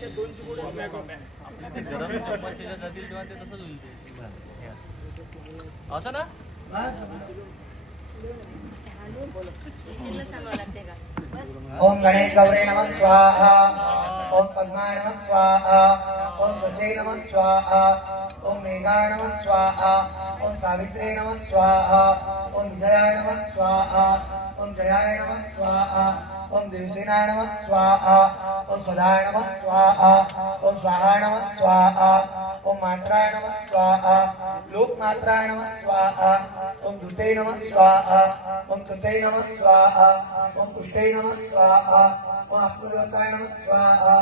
गरम चम्मचच्या जातील तेव्हा ते तसंच होईल असं ना. ओम गणेश गौरे नमः स्वाहा। ओम पद्माय नमः स्वाहा। ओम स्वचे नमः स्वाहा। ओम मेघाय नमः स्वाहा। ओम सावित्रे नमः स्वाहा। ओम विजयाय नमः स्वाहा। ओम जयाय नमः स्वाहा। ओम देवसेनाय नमः स्वाहा। ओम स्वधाय नमः स्वाहा। ओम स्वाहाय नमः स्वाहा। ओम मात्राय नमः स्वाहा। लोकमात्राय नमः स्वाहा। ओम धुते नमः स्वाहा। ओम कृते नमः स्वाहा। ओम पुष्टे नमः स्वाहा। ओम आत्मदेवताय नमः स्वाहा।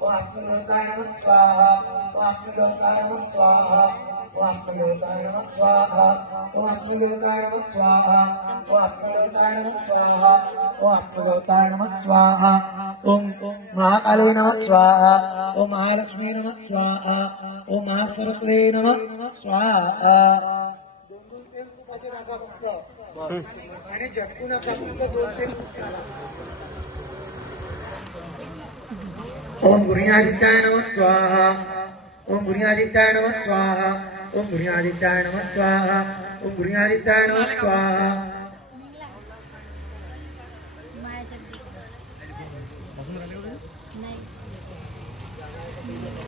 ओम आत्मदेवताय नमः स्वाहा। ओम आत्मदेवताय नमः स्वाहा। ओम आत्मदेवताय नमः स्वाहा। ओम आत्मदेवताय नमः स्वाहा। ओम आत्मदेवताय नमः स्वाहा। ओम आत्मदेवताय नमः स्वाहा। ओम महाकाले नमः स्वाहा। ओम महालक्ष्मी नमः स्वाहा। ओम महासरस्वती नमः स्वाहा। आणि झटकू नका, फक्त 2-3. ओम गुरुआदित्याय नमः स्वाहा। ओम गुरुआदित्याय नमः स्वाहा। ओम गुरुआदित्याय नमः स्वाहा। ओम गुरुआदित्याय नमः स्वाहा।